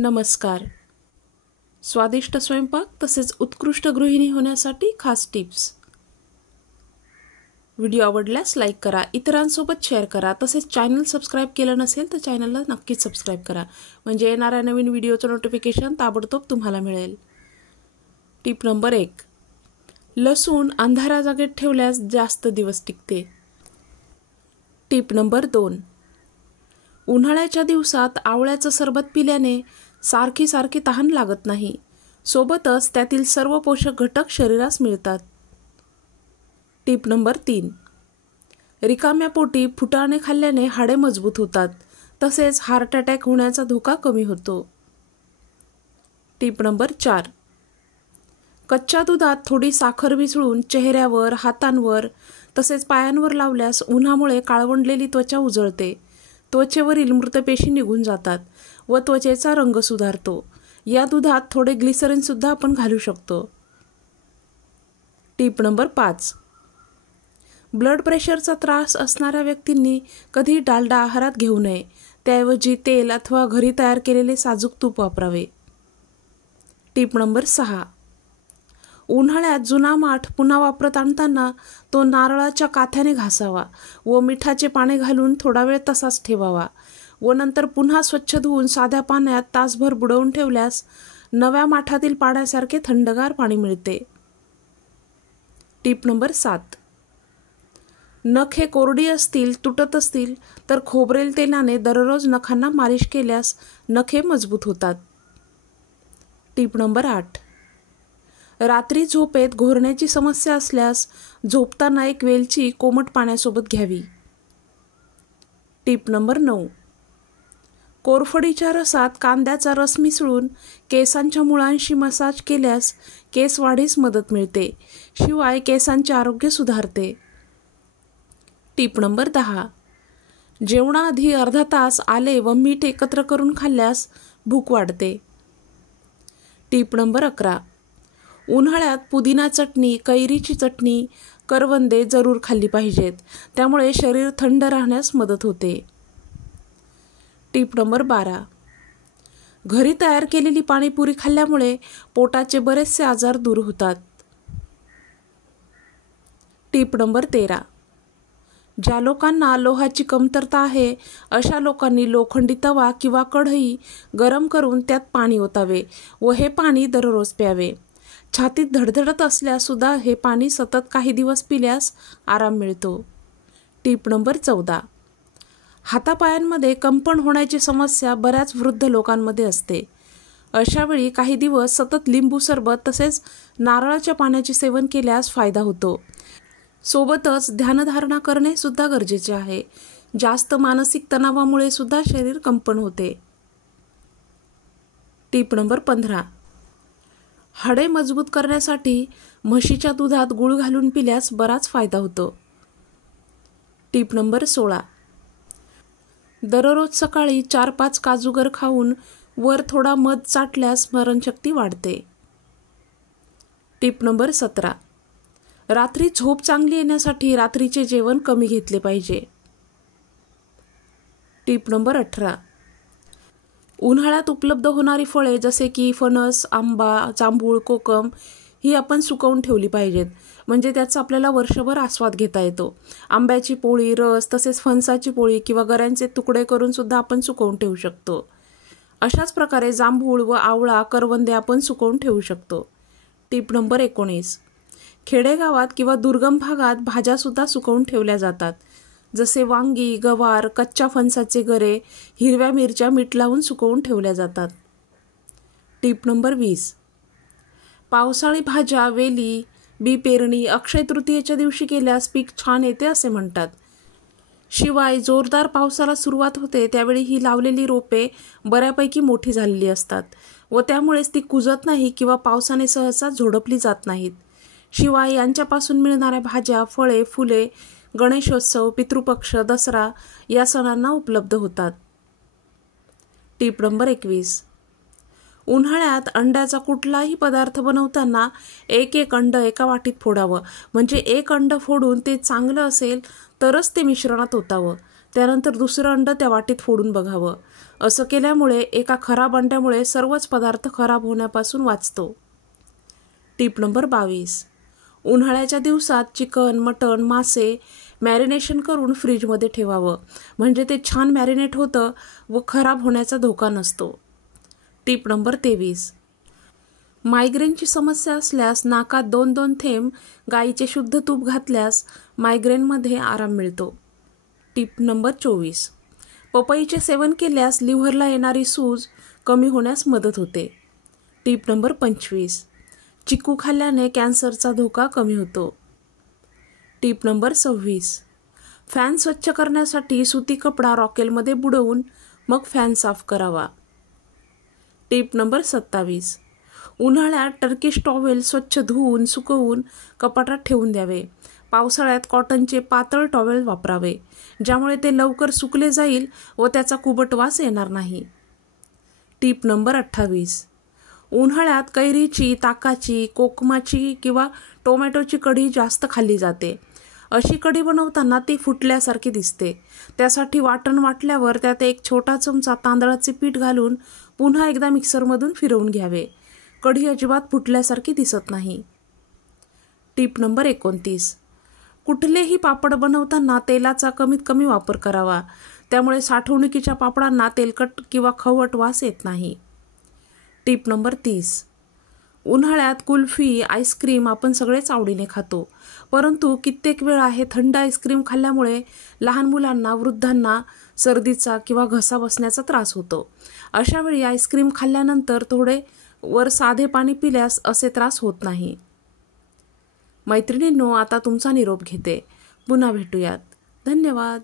नमस्कार. स्वादिष्ट स्वयंपाक तसेच उत्कृष्ट गृहिणी होण्यासाठी खास टिप्स. व्हिडिओ आवडल्यास लाईक करा, इतरांसोबत शेअर करा, तसेच चॅनल सबस्क्राईब केलं नसेल तर चॅनलला नक्कीच सबस्क्राईब करा, म्हणजे येणाऱ्या नवीन व्हिडिओचं नोटिफिकेशन ताबडतोब तुम्हाला मिळेल. Tip number 1. लसूण अंधाऱ्या जागेत ठेवल्यास जास्त दिवस टिकते. Tip number 2. उन्हाळ्याच्या दिवसात आवळ्याचं सरबत पिल्याने सारखी तहान लागत नाही, सोबतच त्यातील सर्व पोषक घटक शरीरास मिळतात. Tip number 3. रिकाम्या पोटी फुटाणे खाल्ल्याने हाडे मजबूत होतात, तसेच हार्ट अटॅक होण्याचा धोका कमी होतो. Tip number 4. कच्च्या दुधात थोडी साखर मिसळून चेहऱ्यावर, हातांवर तसेच पायांवर लावल्यास उन्हामुळे काळवंडलेली त्वचा उजळते, त्वचेवरील मृतपेशी निघून जातात व त्वचेचा रंग सुधारतो. या दुधात थोडे ग्लिसरीन सुद्धा आपण घालू शकतो. Tip number 5. ब्लड प्रेशरचा त्रास असणाऱ्या व्यक्तींनी कधी डालडा आहारात घेऊ नये, त्याऐवजी तेल अथवा घरी तयार केलेले साजूक तूप वापरावे. Tip number 6. उन्हाळ्यात जुना माठ पुन्हा वापरत आणताना तो नारळाच्या काथ्याने घासावा व मिठाचे पाणी घालून थोडा वेळ तसाच ठेवावा व नंतर पुन्हा स्वच्छ धुवून साध्या पाण्यात तासभर बुडवून ठेवल्यास नव्या माठातील पाण्यासारखे थंडगार पाणी मिळते. Tip number 7. नखे कोरडी असतील, तुटत असतील तर खोबरेल तेलाने दररोज नखांना मालिश केल्यास नखे मजबूत होतात. Tip number 8. रात्री झोपेत घोरण्याची समस्या असल्यास झोपताना एक वेलची कोमट पाण्यासोबत घ्यावी. Tip number 9. कोरफडीच्या रसात कांद्याचा रस मिसळून केसांच्या मुळांशी मसाज केल्यास केस वाढीस मदत मिळते, शिवाय केसांचे आरोग्य सुधारते. Tip number 10. जेवणाआधी अर्धा तास आले व मीठ एकत्र करून खाल्ल्यास भूक वाढते. Tip number 11. उन्हाळ्यात पुदिना चटणी, कैरीची चटणी, करवंदे जरूर खाल्ली पाहिजेत, त्यामुळे शरीर थंड राहण्यास मदत होते. Tip number 12. घरी तयार केलेली पाणीपुरी खाल्ल्यामुळे पोटाचे बरेचसे आजार दूर होतात. Tip number 13. ज्या लोकांना लोहाची कमतरता आहे अशा लोकांनी लोखंडी तवा किंवा कढई गरम करून त्यात पाणी ओतावे व हे पाणी दररोज प्यावे. छातीत धडधडत असल्यास सुद्धा हे पाणी सतत काही दिवस पिल्यास आराम मिळतो. Tip number 14. हातापायांमध्ये कंपन होण्याची समस्या बऱ्याच वृद्ध लोकांमध्ये असते. अशावेळी काही दिवस सतत लिंबू सरबत तसेच नारळाच्या पाण्याचे सेवन केल्यास फायदा होतो. सोबतच ध्यानधारणा करणे सुद्धा गरजेचे आहे. जास्त मानसिक तणावामुळे सुद्धा शरीर कंपन होते. Tip number 15. हाडे मजबूत करण्यासाठी म्हशीच्या दुधात गूळ घालून पिल्यास बराच फायदा होतो. Tip number 16. दररोज सकाळी 4-5 काजूगर खाऊन वर थोडा मध चाटल्यास स्मरणशक्ती वाढते. Tip number 17. रात्री झोप चांगली येण्यासाठी रात्रीचे जेवण कमी घेतले पाहिजे. Tip number 18. उन्हाळ्यात उपलब्ध होणारी फळे जसे की फणस, आंबा, जांभूळ, कोकम ही आपण सुकवून ठेवली पाहिजेत, म्हणजे त्याचा आपल्याला वर्षभर आस्वाद घेता येतो. आंब्याची पोळी, रस तसेच फणसाची पोळी किंवा गऱ्यांचे तुकडे करून सुद्धा आपण सुकवून ठेवू शकतो. अशाच प्रकारे जांभूळ व आवळा, करवंदे आपण सुकवून ठेवू शकतो. Tip number 19. खेडेगावात किंवा दुर्गम भागात भाज्या सुद्धा सुकवून ठेवल्या जातात, जसे वांगी, गवार, कच्च्या फणसाचे गरे, हिरव्या मिरच्या मीठ लावून सुकवून ठेवल्या जातात. Tip number 20. पावसाळी भाज्या, वेली, बी पेरणी अक्षय तृतीयेच्या दिवशी केल्यास पीक छान येते असे म्हणतात. शिवाय जोरदार पावसाला सुरुवात होते त्यावेळी ही लावलेली रोपे बऱ्यापैकी मोठी झालेली असतात व त्यामुळेच ती कुजत नाही किंवा पावसाने सहसा झोडपली जात नाहीत. शिवाय यांच्यापासून मिळणाऱ्या भाज्या, फळे, फुले गणेशोत्सव, पितृपक्ष, दसरा या सणांना उपलब्ध होतात. Tip number 21. उन्हाळ्यात अंड्याचा कुठलाही पदार्थ बनवताना एक अंड एका वाटीत फोडावं, म्हणजे एक अंड फोडून ते चांगलं असेल तरच ते मिश्रणात ओतावं. त्यानंतर दुसरं अंड त्या वाटीत फोडून बघावं. असं केल्यामुळे एका खराब अंड्यामुळे सर्वच पदार्थ खराब होण्यापासून वाचतो. Tip number 22. उन्हाळ्याच्या दिवसात चिकन, मटण, मासे मॅरिनेशन करून फ्रीजमध्ये ठेवावं. म्हणजे ते छान मॅरिनेट होतं व खराब होण्याचा धोका नसतो. Tip number 23. मायग्रेनची समस्या असल्यास नाकात 2-2 थेंब गाईचे शुद्ध तूप घातल्यास मायग्रेनमध्ये आराम मिळतो. Tip number 24. पपईचे सेवन केल्यास लिव्हरला येणारी सूज कमी होण्यास मदत होते. Tip number 25. चिकू खाल्ल्याने कॅन्सरचा धोका कमी होतो. Tip number 26. फॅन स्वच्छ करण्यासाठी सुती कपडा रॉकेलमध्ये बुडवून मग फॅन साफ करावा. Tip number 27. उन्हाळ्यात टर्किश टॉवेल स्वच्छ धुवून सुकवून कपाटात ठेवून द्यावे. पावसाळ्यात कॉटनचे पातळ टॉवेल वापरावे, ज्यामुळे ते लवकर सुकले जाईल व त्याचा कुबट वास येणार नाही. Tip number 28. उन्हाळ्यात कैरीची, ताकाची, कोकमाची किंवा टोमॅटोची कढी जास्त खाल्ली जाते. अशी कढी बनवताना ती फुटल्यासारखी दिसते. त्यासाठी वाटण वाटल्यावर त्यात 1 छोटा चमचा तांदळाचे पीठ घालून पुन्हा एकदा मिक्सरमधून फिरवून घ्यावे. कढी अजिबात फुटल्यासारखी दिसत नाही. Tip number 29. कुठलेही पापड बनवताना तेलाचा कमीत कमी वापर करावा. त्यामुळे साठवणुकीच्या पापडांना तेलकट किंवा खवट वास येत नाही. Tip number 30. उन्हाळ्यात कुल्फी, आईस्क्रीम आपण सगळेच आवडीने खातो. परंतु कित्येक वेळा हे थंड आईस्क्रीम खाल्ल्यामुळे लहान मुलांना, वृद्धांना सर्दीचा किंवा घसा बसण्याचा त्रास होतो. अशावेळी आईस्क्रीम खाल्ल्यानंतर थोडे वर साधे पाणी पिल्यास असे त्रास होत नाही. मैत्रिणींनो, आता तुमचा निरोप घेते. पुन्हा भेटूयात. धन्यवाद.